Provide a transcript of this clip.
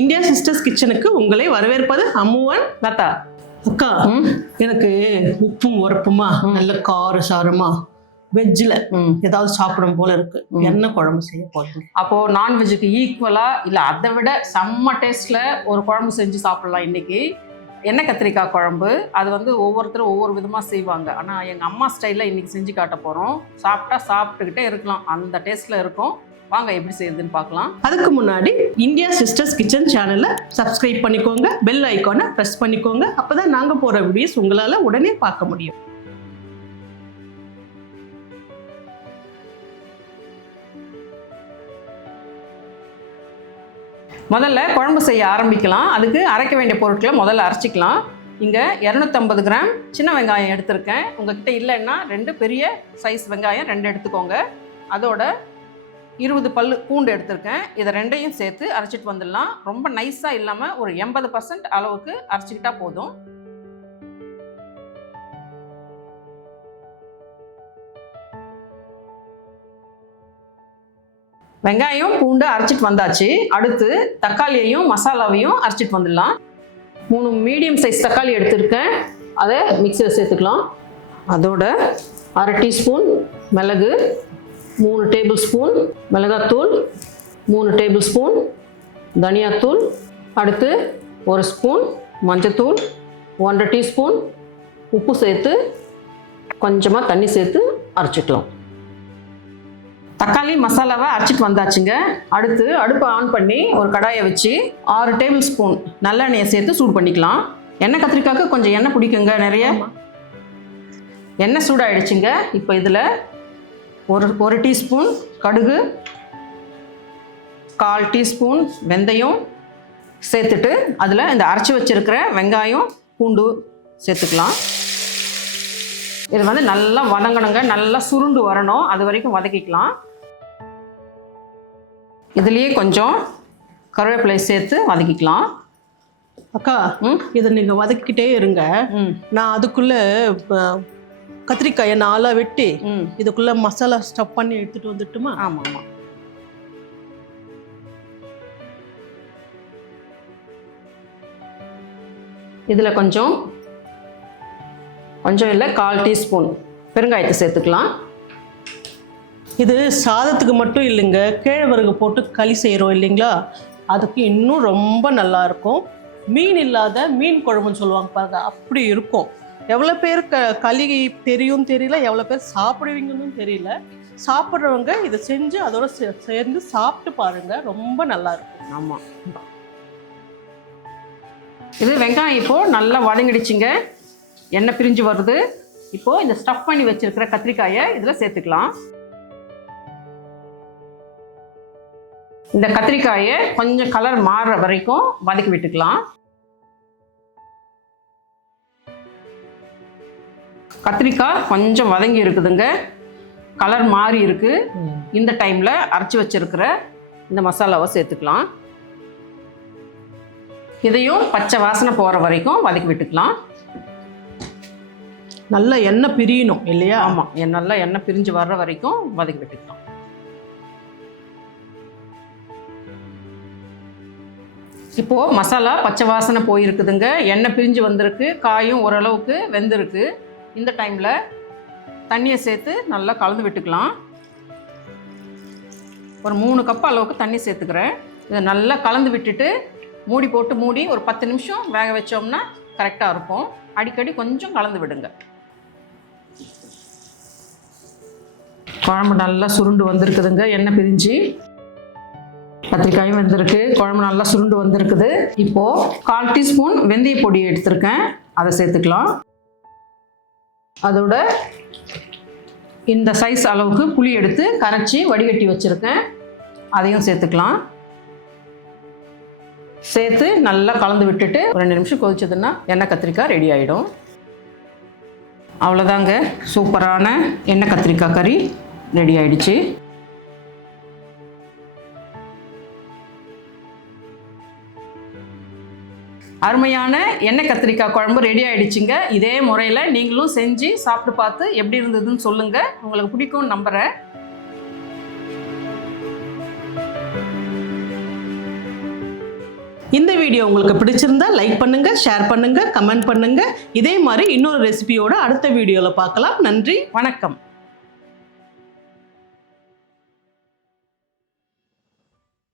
India sisters கிச்சனுக்கு உங்களை வரவேற்பது அம்முவன் லதா. அக்கா, எனக்கு உப்பும் உரப்புமா நல்ல கார சாரமா வெஜ்ஜில் ஏதாவது சாப்பிடும் போல இருக்கு. என்ன குழம்பு செய்ய போறீங்க? அப்போ நான்வெஜ்ஜுக்கு ஈக்குவலா இல்ல அதை விட செம்ம டேஸ்ட்ல ஒரு குழம்பு செஞ்சு சாப்பிடலாம் இன்னைக்கு. எண்ணெய் கத்திரிக்காய் குழம்பு. அது வந்து ஒவ்வொருத்தரும் ஒவ்வொரு விதமாக செய்வாங்க. ஆனால் எங்கள் அம்மா ஸ்டைலில் இன்னைக்கு செஞ்சு காட்ட போகிறோம். சாப்பிட்டா சாப்பிட்டுக்கிட்டே இருக்கலாம், அந்த டேஸ்ட்டில் இருக்கும். வாங்க எப்படி செய்யுதுன்னு பார்க்கலாம். அதுக்கு முன்னாடி இந்தியா சிஸ்டர்ஸ் கிச்சன் சேனலை சப்ஸ்கிரைப் பண்ணிக்கோங்க, பெல் ஐக்கானை ப்ரெஸ் பண்ணிக்கோங்க. அப்போதான் நாங்கள் போகிற வீடியோஸ் உங்களால் உடனே பார்க்க முடியும். முதல்ல குழம்பு செய்ய ஆரம்பிக்கலாம். அதுக்கு அரைக்க வேண்டிய பொருட்களை முதல்ல அரைச்சிக்கலாம். இங்கே 250 கிராம் சின்ன வெங்காயம் எடுத்திருக்கேன். உங்ககிட்ட இல்லைன்னா 2 பெரிய சைஸ் வெங்காயம் 2 எடுத்துக்கோங்க. அதோட 20 பல் பூண்டு எடுத்திருக்கேன். இதை ரெண்டையும் சேர்த்து அரைச்சிட்டு வந்துடலாம். ரொம்ப நைஸாக இல்லாமல் ஒரு 80% அளவுக்கு அரைச்சிக்கிட்டா போதும். வெங்காயம் பூண்டு அரைச்சிட்டு வந்தாச்சு. அடுத்து தக்காளியையும் மசாலாவையும் அரைச்சிட்டு வந்துடலாம். 3 மீடியம் சைஸ் தக்காளி எடுத்திருக்கேன். அதை மிக்சியில் சேர்த்துக்கலாம். அதோட 1/2 டீஸ்பூன் மிளகு, 3 டேபிள் ஸ்பூன் மிளகாத்தூள், 3 டேபிள் ஸ்பூன் தனியாத்தூள், அடுத்து 1 ஸ்பூன் மஞ்சத்தூள், 1/2 டீஸ்பூன் உப்பு சேர்த்து கொஞ்சமாக தண்ணி சேர்த்து அரைச்சிக்கலாம். தக்காளி மசாலாவை அரைச்சிட்டு வந்தாச்சுங்க. அடுத்து அடுப்பை ஆன் பண்ணி ஒரு கடாயை வச்சு 6 டேபிள் ஸ்பூன் நல்லெண்ணெயை சேர்த்து சூடு பண்ணிக்கலாம். எண்ணெய் கத்திரிக்காய்க்கு கொஞ்சம் எண்ணெய் பிடிக்குங்க நிறைய. எண்ணெய் சூடாகிடுச்சுங்க. இப்போ இதில் ஒரு டீஸ்பூன் கடுகு, 1/4 டீஸ்பூன் வெந்தயம் சேர்த்துட்டு அதில் இந்த அரைச்சி வச்சுருக்கிற வெங்காயம் பூண்டு சேர்த்துக்கலாம். இது வந்து நல்லா வதங்கணுங்க, நல்லா சுருண்டு வரணும், அது வரைக்கும் வதக்கிக்கலாம். இதுலேயே கொஞ்சம் கருவேப்பிலை சேர்த்து வதக்கிக்கலாம். அக்கா, இதை நீங்கள் வதக்கிக்கிட்டே இருங்க. நான் அதுக்குள்ளே கத்திரிக்காயை 4 வெட்டி இதுக்குள்ளே மசாலா ஸ்டஃப் பண்ணி எடுத்துகிட்டு வந்துட்டுமா? ஆமாம் ஆமாம். இதில் கொஞ்சம் இல்லை 1/4 டீஸ்பூன் பெருங்காயத்தை சேர்த்துக்கலாம். இது சாதத்துக்கு மட்டும் இல்லைங்க, கேழ்வரகு போட்டு களி செய்கிறோம் இல்லைங்களா, அதுக்கு இன்னும் ரொம்ப நல்லாயிருக்கும். மீன் இல்லாத மீன் குழம்புன்னு சொல்லுவாங்க பாருங்க, அப்படி இருக்கும். எவ்வளோ பேர் களி தெரியும் தெரியல, எவ்வளோ பேர் சாப்பிடுவீங்கன்னு தெரியல. சாப்பிட்றவங்க இதை செஞ்சு அதோட சேர்ந்து சாப்பிட்டு பாருங்க, ரொம்ப நல்லாயிருக்கும். ஆமாம். இது வெங்காயம் இப்போது நல்லா வதங்கிடுச்சிங்க, எண்ணெய் பிரிஞ்சு வருது. இப்போது இந்த ஸ்டஃப் பண்ணி வச்சுருக்கிற கத்திரிக்காயை இதில் சேர்த்துக்கலாம். இந்த கத்திரிக்காயை கொஞ்சம் கலர் மாறுற வரைக்கும் வதக்கி விட்டுக்கலாம். கத்திரிக்காய் கொஞ்சம் வதங்கி இருக்குதுங்க, கலர் மாறி இருக்கு. இந்த டைமில் அரைச்சி வச்சிருக்கிற இந்த மசாலாவை சேர்த்துக்கலாம். இதையும் பச்சை வாசனை போகிற வரைக்கும் வதக்கி விட்டுக்கலாம். நல்லா எண்ணெய் பிரியணும் இல்லையா? ஆமாம், நல்லா எண்ணெய் பிரிஞ்சு வர்ற வரைக்கும் வதக்கி விட்டுக்கலாம். இப்போது மசாலா பச்சை வாசனை போயிருக்குதுங்க, எண்ணெய் பிரிஞ்சு வந்திருக்கு, காயும் ஓரளவுக்கு வெந்திருக்கு. இந்த டைமில் தண்ணியை சேர்த்து நல்லா கலந்து விட்டுக்கலாம். ஒரு 3 கப் அளவுக்கு தண்ணி சேர்த்துக்கிறேன். இதை நல்லா கலந்து விட்டுட்டு மூடி போட்டு மூடி ஒரு 10 நிமிஷம் வேக வச்சோம்னா கரெக்டாக இருக்கும். அடிக்கடி கொஞ்சம் கலந்து விடுங்க. குழம்பு நல்லா சுருண்டு வந்திருக்குதுங்க, எண்ணெய் பிரிஞ்சு கத்திரிக்காயும் வெந்திருக்கு, குழம்பு நல்லா சுருண்டு வந்திருக்குது. இப்போது 1/4 டீஸ்பூன் வெந்தய பொடி எடுத்திருக்கேன், அதை சேர்த்துக்கலாம். அதோட இந்த சைஸ் அளவுக்கு புளி எடுத்து கரைச்சி வடிகட்டி வச்சுருக்கேன், அதையும் சேர்த்துக்கலாம். சேர்த்து நல்லா கலந்து விட்டுட்டு 2 நிமிஷம் கொதிச்சதுன்னா எண்ணெய் கத்திரிக்காய் ரெடி ஆகிடும். அவ்வளோதாங்க, சூப்பரான எண்ணெய் கத்திரிக்காய் கறி ரெடி ஆகிடுச்சு. அருமையான எண்ணெய் கத்திரிக்காய் குழம்பு ரெடி ஆகிடுச்சுங்க. இதே முறையில் நீங்களும் செஞ்சு சாப்பிட்டு பார்த்து எப்படி இருந்ததுன்னு சொல்லுங்கள். உங்களுக்கு பிடிக்கும்னு நம்புகிறேன். இந்த வீடியோ உங்களுக்கு பிடிச்சிருந்தா லைக் பண்ணுங்க, ஷேர் பண்ணுங்க, கமெண்ட் பண்ணுங்க. இதே மாதிரி இன்னொரு ரெசிபியோட அடுத்த வீடியோவில் பார்க்கலாம். நன்றி, வணக்கம்.